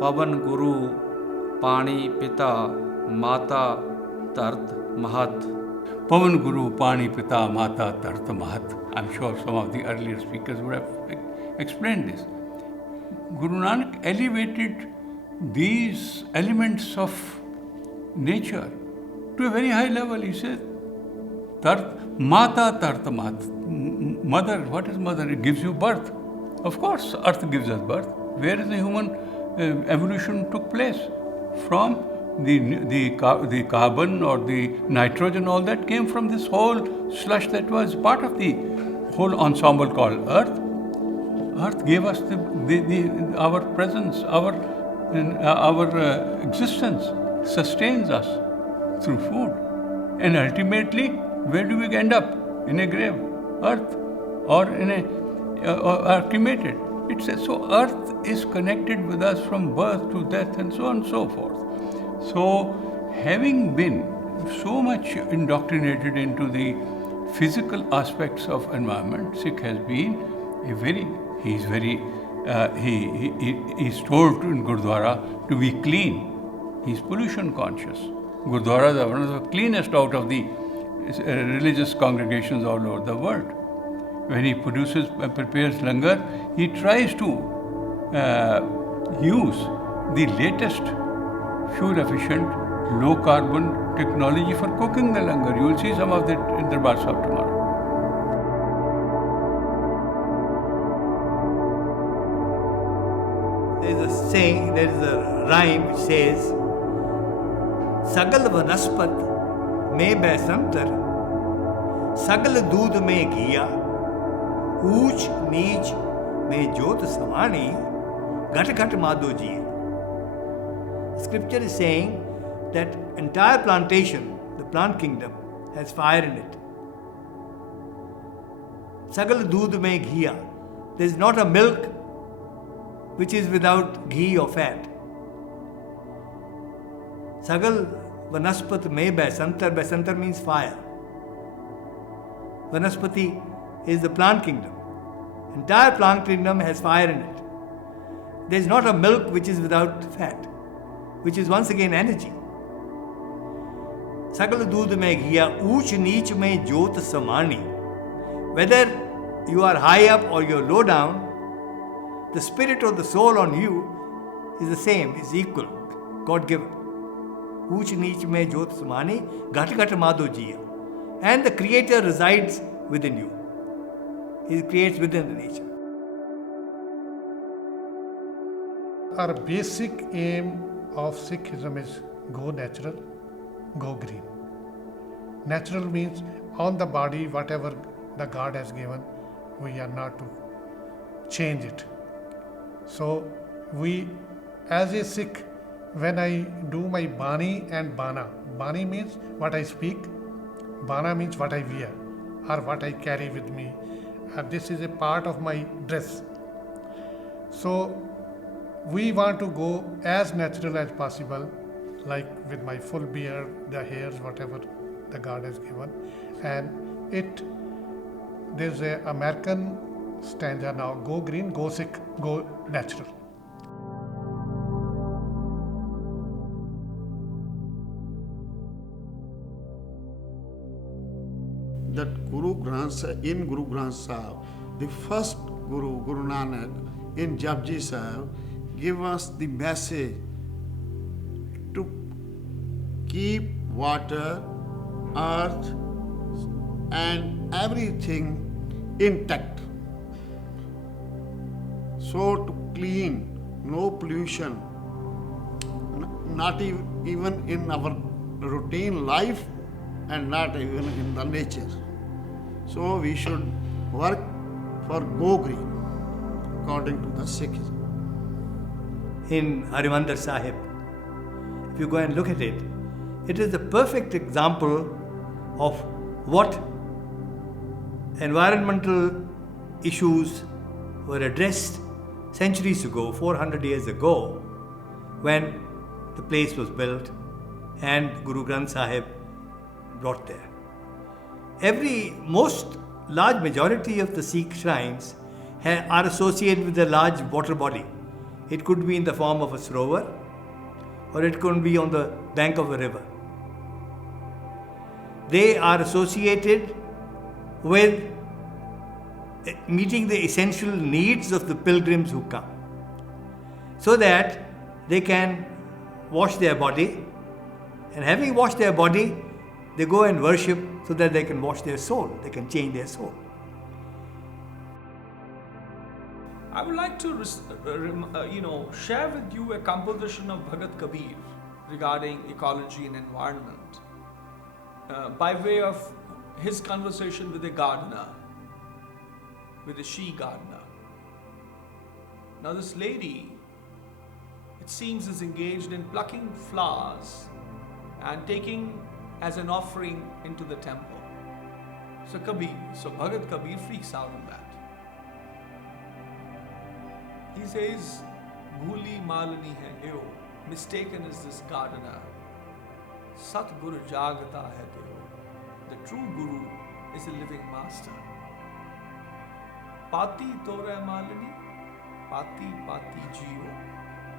ਪਵਨ ਗੁਰੂ ਪਾਣੀ ਪਿਤਾ ਮਾਤਾ ਧਰਤ ਮਹਤ. Pavan Guru, Pani Pita, Mata, Tarta Mahat. I'm sure some of the earlier speakers would have explained this. Guru Nanak elevated these elements of nature to a very high level. He said, Mata, Tarta Mahat. Mother, what is mother? It gives you birth. Of course, earth gives us birth. Where is the human evolution took place? From the carbon or the nitrogen, all that came from this whole slush that was part of the whole ensemble called Earth. Earth gave us our presence, our existence, sustains us through food. And ultimately, where do we end up? In a grave, Earth, or or cremated. It says, so Earth is connected with us from birth to death and so on and so forth. So, having been so much indoctrinated into the physical aspects of environment, Sikh has been he's told in Gurdwara to be clean. He's pollution conscious. Gurdwaras are one of the cleanest out of the religious congregations all over the world. When he prepares langar, he tries to use the latest fuel-efficient, low-carbon technology for cooking the langar. You will see some of that in Darbar Sahib tomorrow. There is a saying, there is a rhyme which says, Sagal vanaspat mein baisantar, sagal doodh mein ghiya, ooch neech mein jyot samani, ghat ghat madho jiya. Scripture is saying that entire plantation, the plant kingdom, has fire in it. Sagal doodh mein ghiya. There is not a milk which is without ghee or fat. Sagal vanaspat mein baisantar. Baisantar means fire. Vanaspati is the plant kingdom. Entire plant kingdom has fire in it. There is not a milk which is without fat, which is once again energy. Sagal doodh mein ghiya, ooch neech mein jyot samani. Whether you are high up or you're low down, the spirit or the soul on you is the same, is equal, God-given. Ooch neech mein jyot samani, ghat ghat madho jiya. And the Creator resides within you. He creates within the nature. Our basic aim of Sikhism is go natural, go green. Natural means on the body, whatever the God has given, we are not to change it. So we, as a Sikh, when I do my Bani and Bana, Bani means what I speak, Bana means what I wear or what I carry with me. This is a part of my dress. So we want to go as natural as possible, like with my full beard, the hairs, whatever the God has given. And there's a American stanza now, go green, go Sikh, go natural. That Guru Granth Sahib, the first Guru, Guru Nanak, in Japji Sahib, give us the message to keep water, earth, and everything intact. So to clean, no pollution, not even in our routine life and not even in the nature. So we should work for go green according to the Sikhism. In Harimandir Sahib, if you go and look at it, it is the perfect example of what environmental issues were addressed centuries ago, 400 years ago, when the place was built and Guru Granth Sahib brought there. Most large majority of the Sikh shrines are associated with a large water body. It could be in the form of a thrower, or it could be on the bank of a river. They are associated with meeting the essential needs of the pilgrims who come, so that they can wash their body, and having washed their body, they go and worship so that they can wash their soul, they can change their soul. I would like to share with you a composition of Bhagat Kabir regarding ecology and environment by way of his conversation with a gardener, with a she gardener. Now this lady, it seems, is engaged in plucking flowers and taking as an offering into the temple. So Bhagat Kabir freaks out on that. He says, Bhuli malani hai eo, mistaken is this gardener. Sat Guru jagata hai teo. The true Guru is a living master. Pati tora malani, pati pati jio.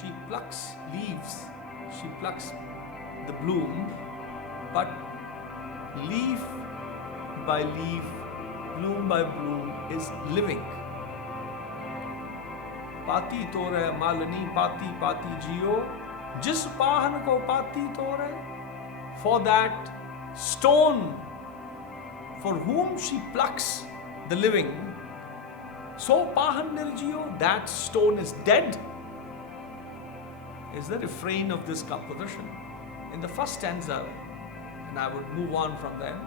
She plucks leaves, she plucks the bloom, but leaf by leaf, bloom by bloom is living. Pati tore malani, pati pati jio, jis pahan ko pati tore, for that stone for whom she plucks the living, so pahan nirjio, that stone is dead, is the refrain of this composition. In the first stanza, and I would move on from there,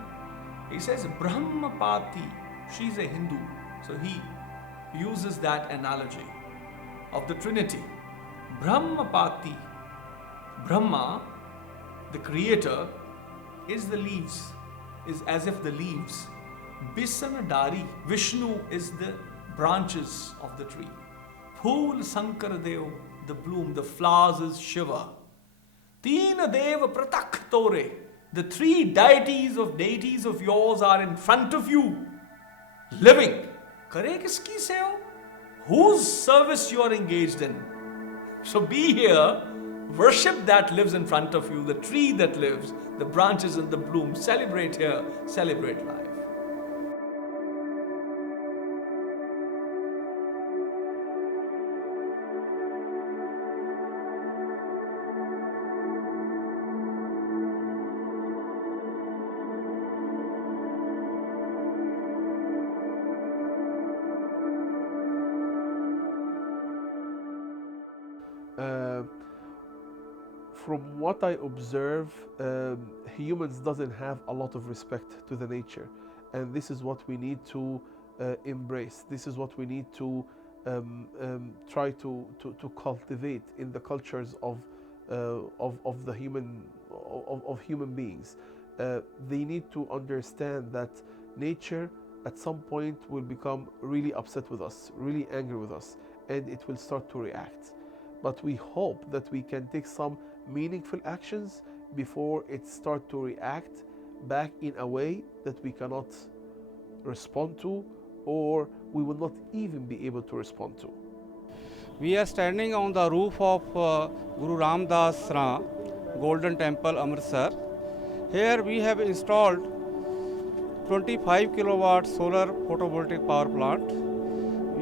he says Brahmapati, she's a Hindu, so he uses that analogy of the Trinity. Brahmapati, Brahma, the creator, is the leaves, is as if the leaves. Bisanadari, Vishnu is the branches of the tree. Phool Sankaradev, the bloom, the flowers is Shiva. Teena Deva Pratak Tore, the three deities of yours are in front of you, living. Kare kiski se ho? Whose service you are engaged in? So be here, worship that lives in front of you, the tree that lives, the branches and the bloom. Celebrate here, celebrate life. From what I observe, humans doesn't have a lot of respect to the nature, and this is what we need to embrace. This is what we need to try to cultivate in the cultures of the human beings. They need to understand that nature at some point will become really upset with us, really angry with us, and it will start to react. But we hope that we can take some meaningful actions before it starts to react back in a way that we cannot respond to, or we will not even be able to respond to. We are standing on the roof of Guru Ramdas Golden Temple, Amritsar. Here we have installed 25 kilowatt solar photovoltaic power plant.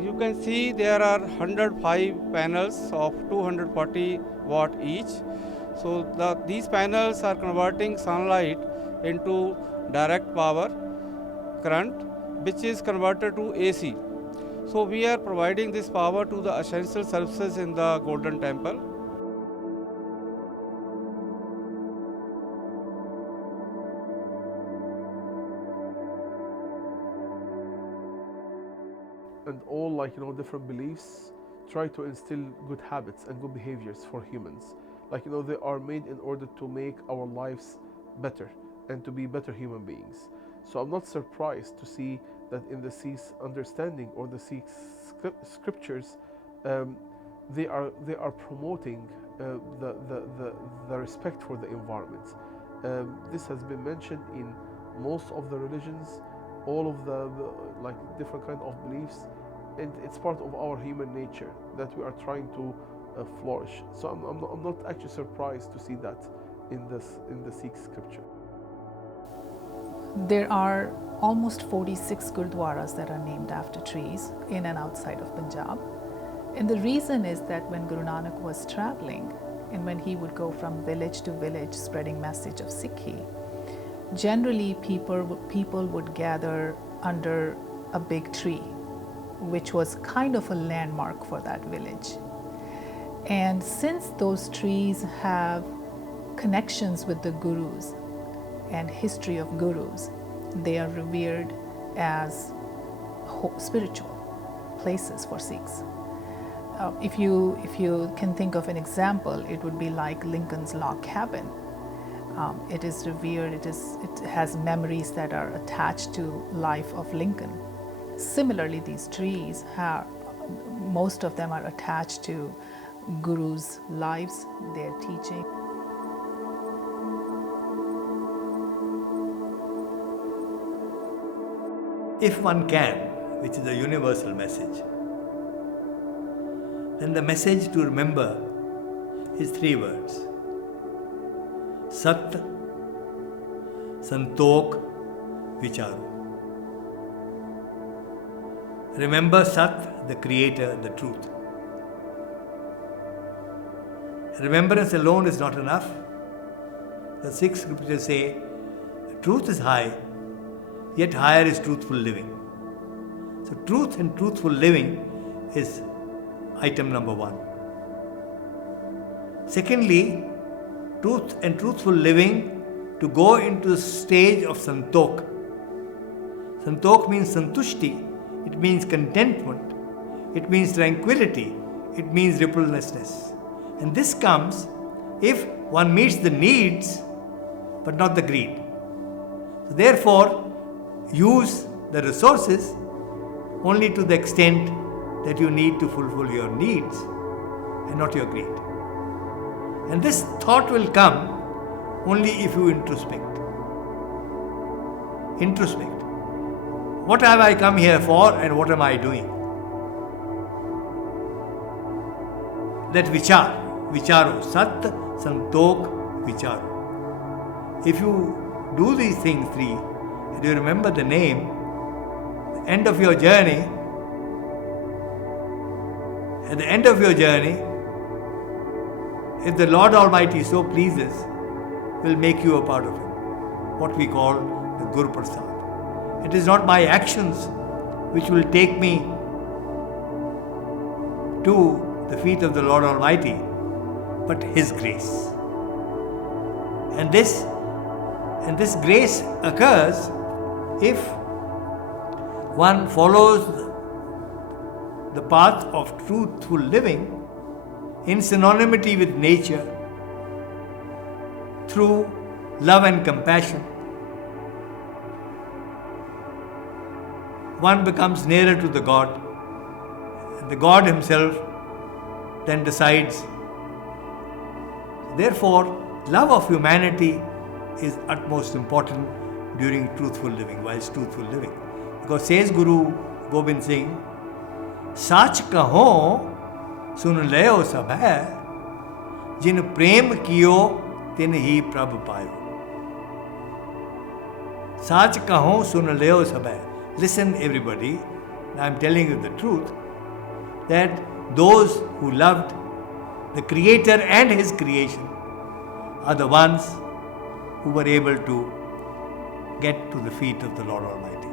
You can see there are 105 panels of 240 watt each. So these panels are converting sunlight into direct power current, which is converted to AC. So we are providing this power to the essential services in the Golden Temple. And all different beliefs try to instill good habits and good behaviors for humans. They are made in order to make our lives better and to be better human beings. So I'm not surprised to see that in the Sikh understanding or the Sikh scriptures, they are promoting the respect for the environment. This has been mentioned in most of the religions, all of the different kind of beliefs, and it's part of our human nature that we are trying to flourish. So I'm not actually surprised to see that in the Sikh scripture. There are almost 46 gurdwaras that are named after trees in and outside of Punjab. And the reason is that when Guru Nanak was traveling and when he would go from village to village spreading message of Sikhi, generally people would gather under a big tree, which was kind of a landmark for that village. And since those trees have connections with the gurus and history of gurus, they are revered as spiritual places for Sikhs. If you can think of an example, it would be like Lincoln's log cabin. It is revered, it has memories that are attached to life of Lincoln. Similarly, these trees most of them are attached to gurus' lives, their teaching. If one can, which is a universal message, then the message to remember is 3 words: Sat, Santok, Vicharu. Remember Sat, the Creator, the truth. Remembrance alone is not enough. The Sikh scriptures say, truth is high, yet higher is truthful living. So truth and truthful living is item number 1. Secondly, truth and truthful living to go into the stage of Santok. Santok means Santushti, it means contentment, it means tranquility, it means ripplelessness. And this comes if one meets the needs but not the greed. So therefore, use the resources only to the extent that you need to fulfill your needs and not your greed. And this thought will come only if you introspect. Introspect. What have I come here for and what am I doing? That vicharo, sat, santok, vicharo. If you do these things 3, and you remember the name, at the end of your journey, if the Lord Almighty so pleases, will make you a part of Him, what we call the Guru Prasad. It is not my actions which will take me to the feet of the Lord Almighty, but His grace. And this grace occurs if one follows the path of truthful living in synonymity with nature through love and compassion. One becomes nearer to the God, and the God Himself then decides. Therefore, love of humanity is utmost important during truthful living, whilst truthful living. Because says Guru Gobind Singh, Sach kaho sun leo sabhai, jin prem kiyo tin hi prabh payo. Sach kaho sun leo sabhai. Listen everybody, I am telling you the truth, that those who loved the Creator and His creation are the ones who were able to get to the feet of the Lord Almighty.